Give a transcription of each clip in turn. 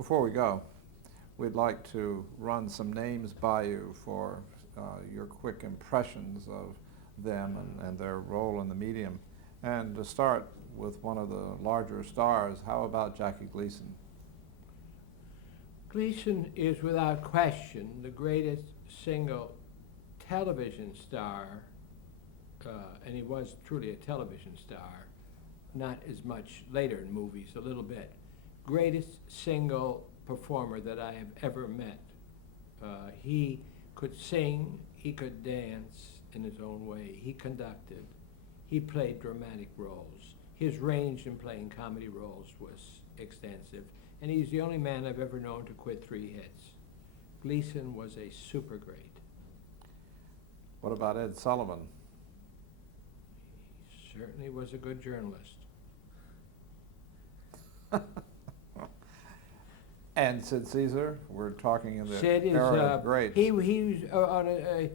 Before we go, we'd like to run some names by you for your quick impressions of them and their role in the medium. And to start with one of the larger stars, how about Jackie Gleason? Gleason is without question the greatest single television star, and he was truly a television star, not as much later in movies, a little bit. Greatest single performer that I have ever met. He could sing, he could dance in his own way, he conducted, he played dramatic roles. His range in playing comedy roles was extensive, and he's the only man I've ever known to quit 3 hits. Gleason was a super great. What about Ed Sullivan? He certainly was a good journalist. And Sid Caesar? We're talking in the Sid is, era of greats. he was on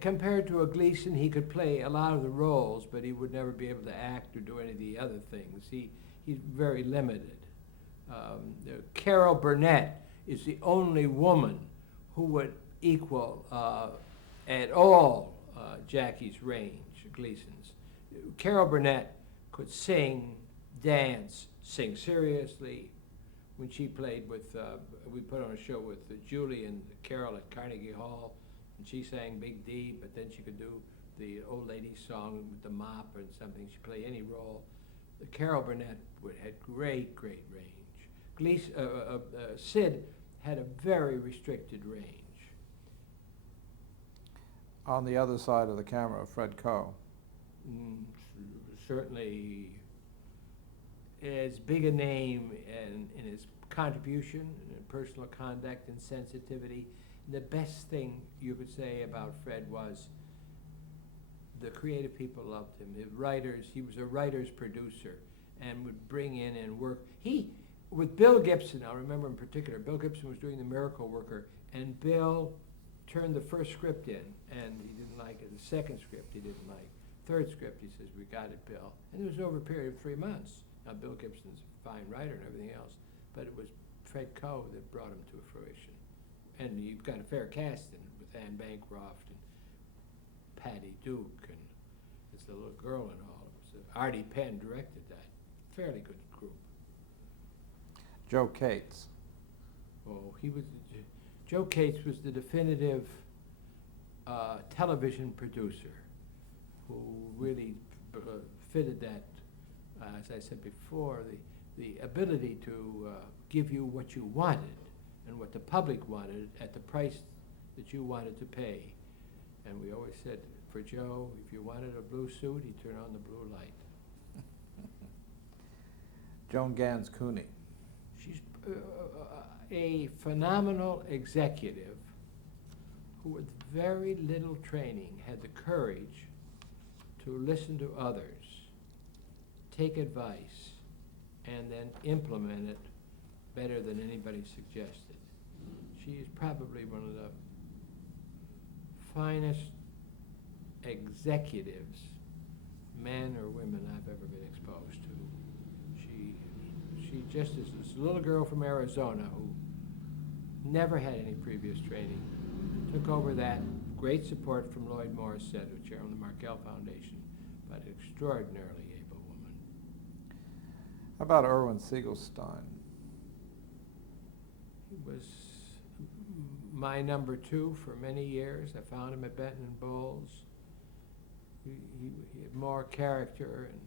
compared to a Gleason, he could play a lot of the roles, but he would never be able to act or do any of the other things. He's very limited. Carol Burnett is the only woman who would equal at all Jackie's range, Gleason's. Carol Burnett could sing, dance, sing seriously. When she played with, we put on a show with Julie and Carol at Carnegie Hall, and she sang Big D, but then she could do the old lady song with the mop or something. She played any role. Carol Burnett had great range. Sid had a very restricted range. On the other side of the camera, Fred Coe. Certainly as big a name in his contribution, and personal conduct and sensitivity. And the best thing you could say about Fred was the creative people loved him. The writers, he was a writer's producer and would bring in and work. With Bill Gibson, I remember in particular, Bill Gibson was doing The Miracle Worker, and Bill turned the first script in, and he didn't like it. The second script he didn't like. Third script, he says, "We got it, Bill." And it was over a period of 3 months. Now, Bill Gibson's a fine writer and everything else, but it was Fred Coe that brought him to fruition. And you've got a fair casting with Anne Bancroft and Patty Duke, and it's the little girl and all. It was, Artie Penn directed that. Fairly good group. Joe Cates. Oh, Joe Cates was the definitive television producer who really fitted that, as I said before, the ability to give you what you wanted and what the public wanted at the price that you wanted to pay. And we always said, for Joe, if you wanted a blue suit, he'd turn on the blue light. Joan Gans Cooney. She's a phenomenal executive who, with very little training, had the courage to listen to others, take advice, and then implement it better than anybody suggested. She is probably one of the finest executives, men or women, I've ever been exposed to. She just is this little girl from Arizona who never had any previous training, took over that, great support from Lloyd Morissette, who chairman of the Markel Foundation, but extraordinarily able woman. How about Erwin Siegelstein? He was my number 2 for many years. I found him at Benton and Bowles. He had more character and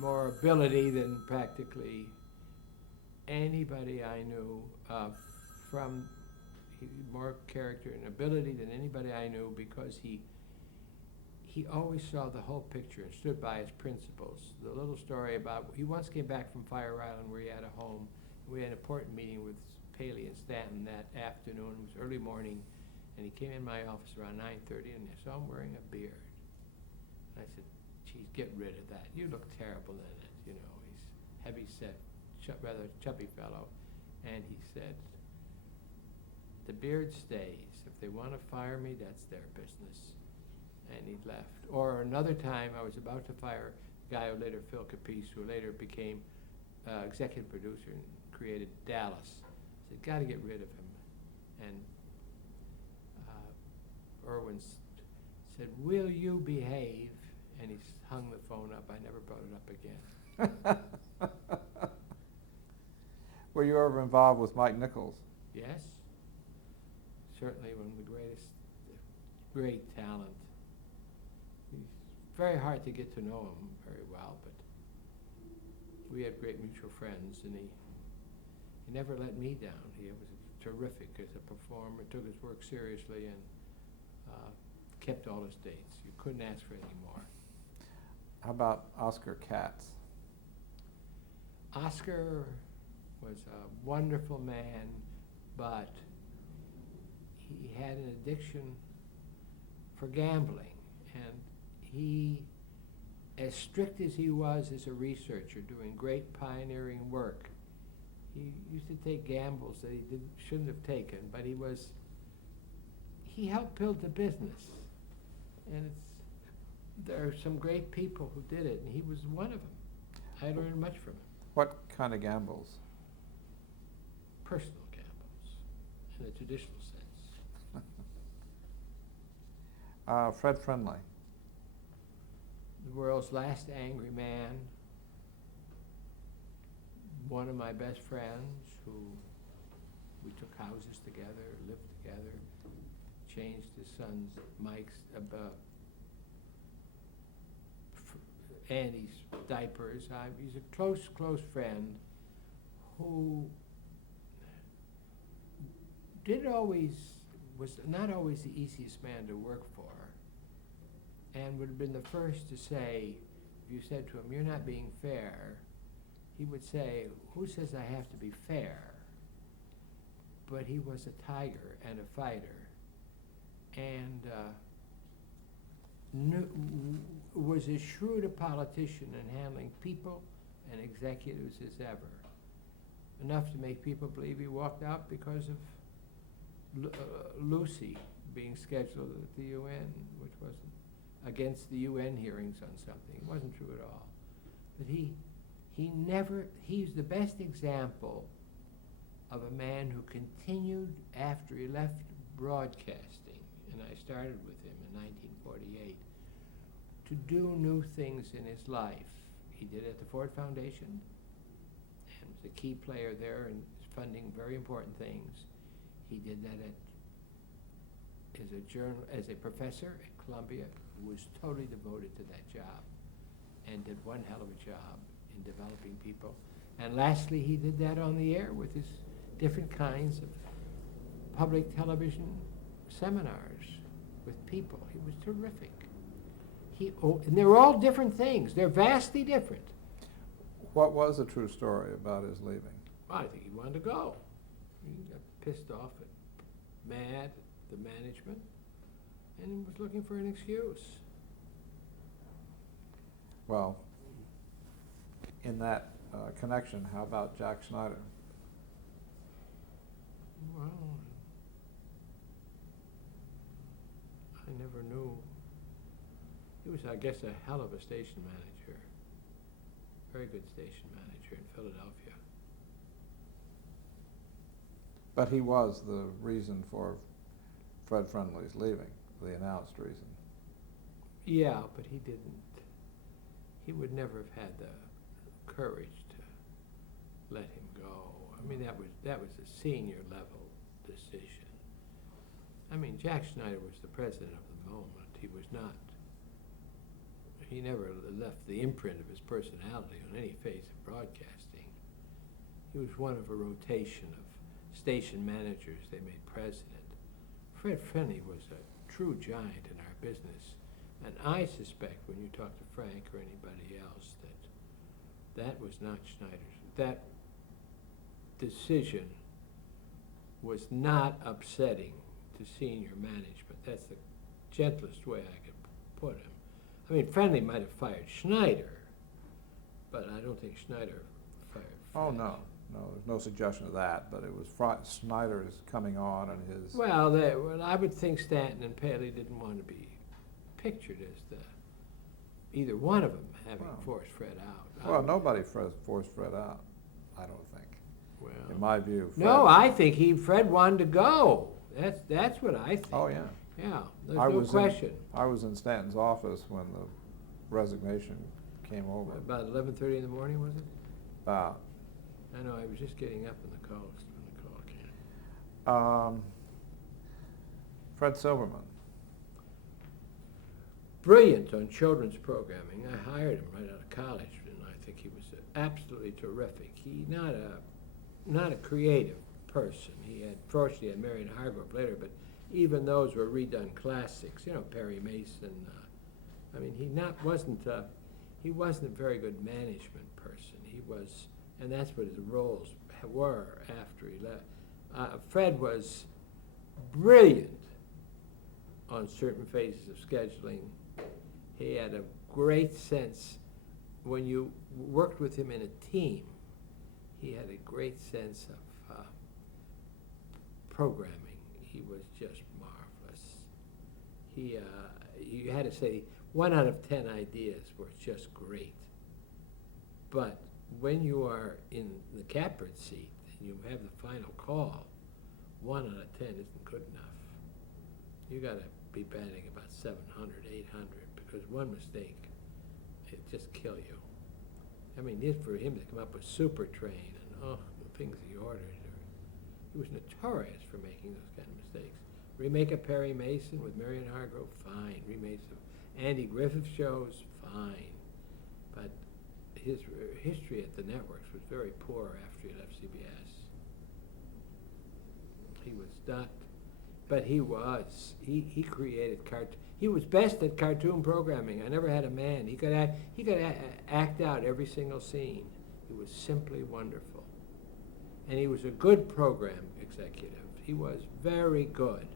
more ability than practically anybody I knew. More character and ability than anybody I knew, because he always saw the whole picture and stood by his principles. The little story about, he once came back from Fire Island where he had a home. We had an important meeting with Paley and Stanton that afternoon. It was early morning, and he came in my office around 9:30, and I saw him wearing a beard. And I said, "Geez, get rid of that. You look terrible in it." You know, he's heavy-set, rather chubby fellow. And he said, "The beard stays. If they want to fire me, that's their business." And he left. Or another time, I was about to fire a guy who later, Phil Capice, who later became executive producer and created Dallas. Said, got to get rid of him. And Irwin said, will you behave? And he hung the phone up. I never brought it up again. Were you ever involved with Mike Nichols? Yes, certainly one of the great talent. He's very hard to get to know him very well, but we had great mutual friends, and he never let me down. He was terrific as a performer, took his work seriously, and kept all his dates. You couldn't ask for any more. How about Oscar Katz? Oscar was a wonderful man, but he had an addiction for gambling, and he, as strict as he was as a researcher, doing great pioneering work, he used to take gambles that he shouldn't have taken, but he helped build the business, and there are some great people who did it, and he was one of them. I learned much from him. What kind of gambles? Personal gambles, in a traditional sense. Fred Friendly. The world's last angry man, one of my best friends who we took houses together, lived together, changed his son's Andy's diapers. He's a close friend who was not always the easiest man to work for, and would have been the first to say, if you said to him, you're not being fair, he would say, who says I have to be fair? But he was a tiger and a fighter, and was as shrewd a politician in handling people and executives as ever. Enough to make people believe he walked out because of Lucy being scheduled at the UN, which wasn't against the UN hearings on something. It wasn't true at all. But he's the best example of a man who continued after he left broadcasting, and I started with him in 1948, to do new things in his life. He did it at the Ford Foundation, and was a key player there in funding very important things. He did that as a professor at Columbia, who was totally devoted to that job, and did one hell of a job in developing people. And lastly, he did that on the air with his different kinds of public television seminars with people. He was terrific. And they were all different things. They're vastly different. What was the true story about his leaving? I think he wanted to go. He got pissed off mad at the management, and he was looking for an excuse. Well, in that connection, how about Jack Schneider? Well, I never knew. He was, I guess, a hell of a station manager. Very good station manager in Philadelphia. But he was the reason for Fred Friendly's leaving, the announced reason. Yeah, but he would never have had the courage to let him go. I mean, that was a senior level decision. I mean, Jack Schneider was the president of the moment. He never left the imprint of his personality on any phase of broadcasting. He was one of a rotation of station managers they made president. Fred Friendly was a true giant in our business, and I suspect when you talk to Frank or anybody else that was not Schneider's. That decision was not upsetting to senior management. That's the gentlest way I could put him. I mean, Friendly might have fired Schneider, but I don't think Schneider fired Friendly. Oh, no. No, there's no suggestion of that, but it was Schneider's coming on and his... Well, I would think Stanton and Paley didn't want to be pictured as either one of them having forced Fred out. Well, nobody forced Fred out, I don't think. Well, in my view. no, Fred- I think Fred wanted to go. That's what I think. Oh, yeah. Yeah, there's I no was in- question. I was in Stanton's office when the resignation came over. About 11:30 in the morning, was it? About, I know, I was just getting up when the call came. Fred Silverman. Brilliant on children's programming. I hired him right out of college, and I think he was absolutely terrific. He not a creative person. Fortunately, had Marion Hargrove later, but even those were redone classics. You know, Perry Mason. I mean, he wasn't a very good management person. He was, and that's what his roles were after he left. Fred was brilliant on certain phases of scheduling. He had a great sense, when you worked with him in a team, he had a great sense of programming. He was just marvelous. You had to say 1 out of 10 ideas were just great. But when you are in the catbird seat and you have the final call, 1 out of 10 isn't good enough. You got to be batting about 700, 800, because one mistake, it just kill you. I mean, for him to come up with Super Train and the things he ordered, he was notorious for making those kind of mistakes. Remake of Perry Mason with Marion Hargrove, fine. Remakes of Andy Griffith shows, fine. But his history at the networks was very poor after he left CBS. He was not, but he created he was best at cartoon programming. I never had a man. He could act out every single scene. He was simply wonderful. And he was a good program executive. He was very good,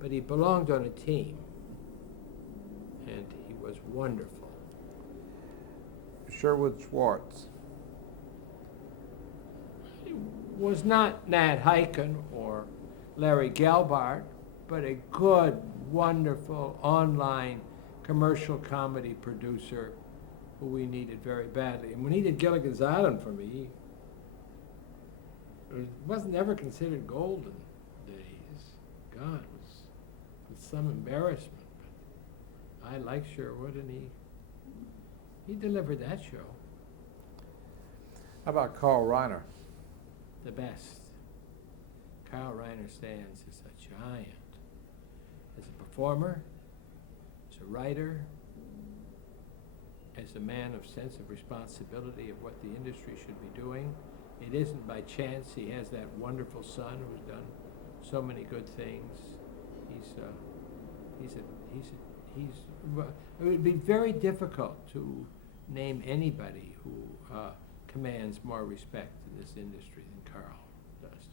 but he belonged on a team. And he was wonderful. Sherwood Schwartz. He was not Nat Hiken or Larry Gelbart, but a good, wonderful online commercial comedy producer who we needed very badly. And when he did Gilligan's Island for me, it wasn't ever considered golden days. God, it was some embarrassment. But I liked Sherwood, and he delivered that show. How about Carl Reiner? The best. Carl Reiner stands as a giant. As a performer, as a writer, as a man of sense of responsibility of what the industry should be doing. It isn't by chance he has that wonderful son who's done so many good things. It would be very difficult to name anybody who commands more respect in this industry than Carl does.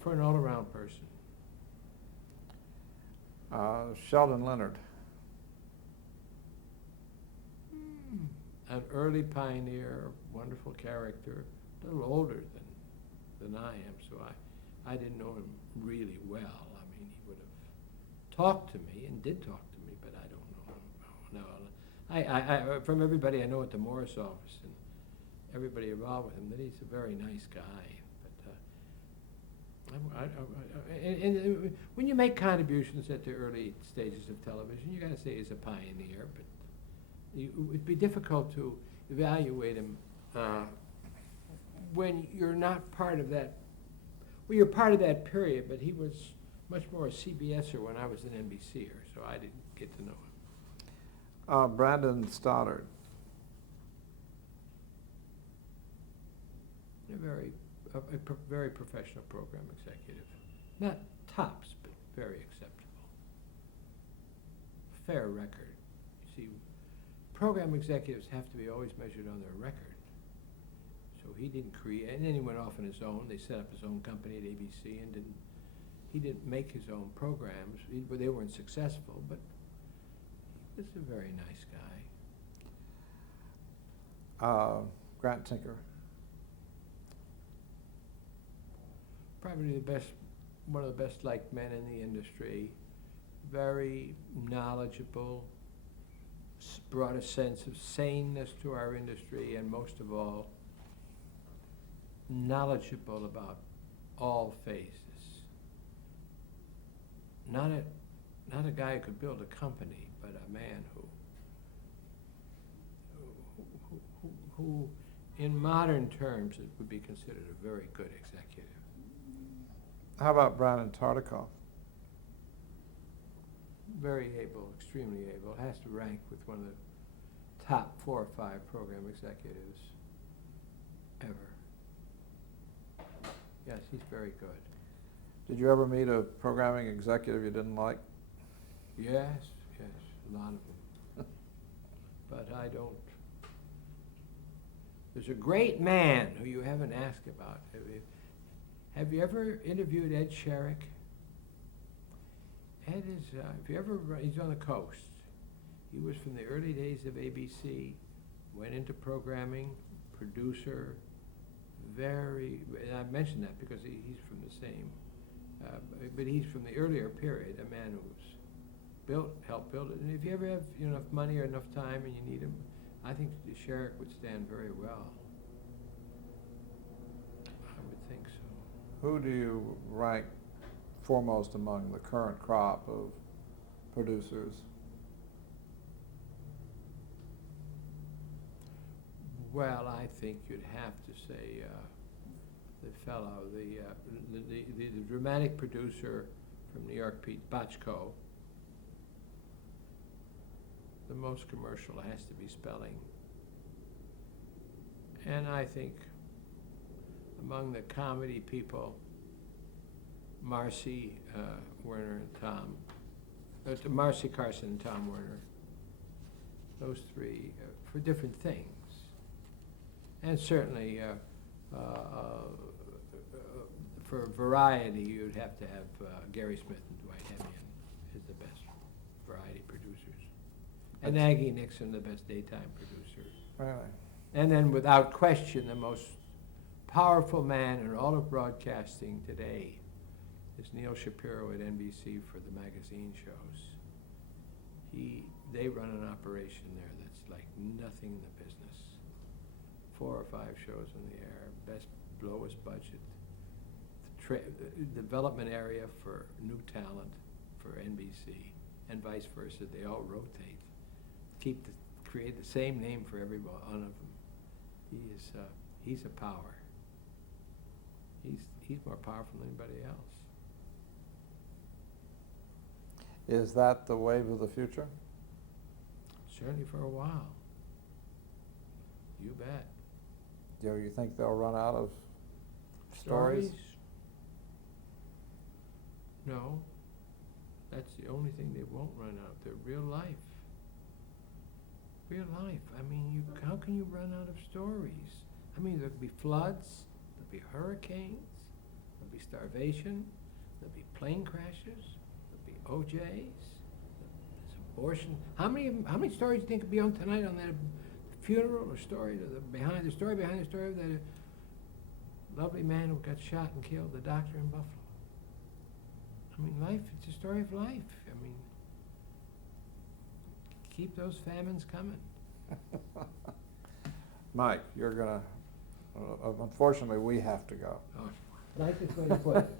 For an all-around person. Sheldon Leonard. An early pioneer, wonderful character, a little older than I am, so I didn't know him really well. I mean, he would have talked to me and did talk to me, but I don't know him. No, from everybody I know at the Morris office and everybody involved with him, that he's a very nice guy. And when you make contributions at the early stages of television, you got to say he's a pioneer, but it'd be difficult to evaluate him when you're not part of that. Well, you're part of that period, but he was much more a CBSer when I was an NBCer, so I didn't get to know him. Brandon Stoddard. A very professional program executive. Not tops, but very acceptable. Fair record. You see, program executives have to be always measured on their record. So he didn't create, and then he went off on his own. They set up his own company at ABC, and he didn't make his own programs. They weren't successful, but he was a very nice guy. Grant Tinker. Probably one of the best liked men in the industry. Very knowledgeable, brought a sense of saneness to our industry, and most of all, knowledgeable about all phases. Not a guy who could build a company, but a man who in modern terms, it would be considered a very good executive. How about Brandon Tartikoff? Very able, extremely able. Has to rank with one of the top 4 or 5 program executives ever. Yes, he's very good. Did you ever meet a programming executive you didn't like? Yes, a lot of them. But I don't. There's a great man who you haven't asked about. Have you ever interviewed Ed Sherrick? Ed is, he's on the coast. He was from the early days of ABC, went into programming, producer, and I mentioned that because he's from the same, but he's from the earlier period, a man who's helped build it. And if you ever have enough money or enough time and you need him, I think Sherrick would stand very well. I would think so. Who do you rank foremost among the current crop of producers? Well, I think you'd have to say the dramatic producer from New York, Pete Bochco. The most commercial has to be Spelling. And I think among the comedy people, Marcy Werner and Tom, Marcy Carson and Tom Werner, those 3 for different things. And certainly for variety, you'd have to have Gary Smith and Dwight Hemian as the best variety producers. And Aggie Nixon, the best daytime producer. Really? And then without question, the most powerful man in all of broadcasting today is Neil Shapiro at NBC for the magazine shows. They run an operation there that's like nothing in the business. 4 or 5 shows in the air, best, lowest budget. The development area for new talent for NBC, and vice versa. They all rotate. Create the same name for every one of them. He's a power. He's more powerful than anybody else. Is that the wave of the future? Certainly for a while. You bet. Do you think they'll run out of stories? No. That's the only thing they won't run out. They're real life. Real life. I mean, how can you run out of stories? I mean, there'll be floods, there'll be hurricanes, there'll be starvation, there'll be plane crashes, there'll be OJs, there's abortion. How many stories do you think could be on tonight on that funeral or story behind the story of that lovely man who got shot and killed, the doctor in Buffalo? I mean, life, it's a story of life. I mean, keep those famines coming. Mike, you're gonna, unfortunately, we have to go. Oh, nicest way to put it.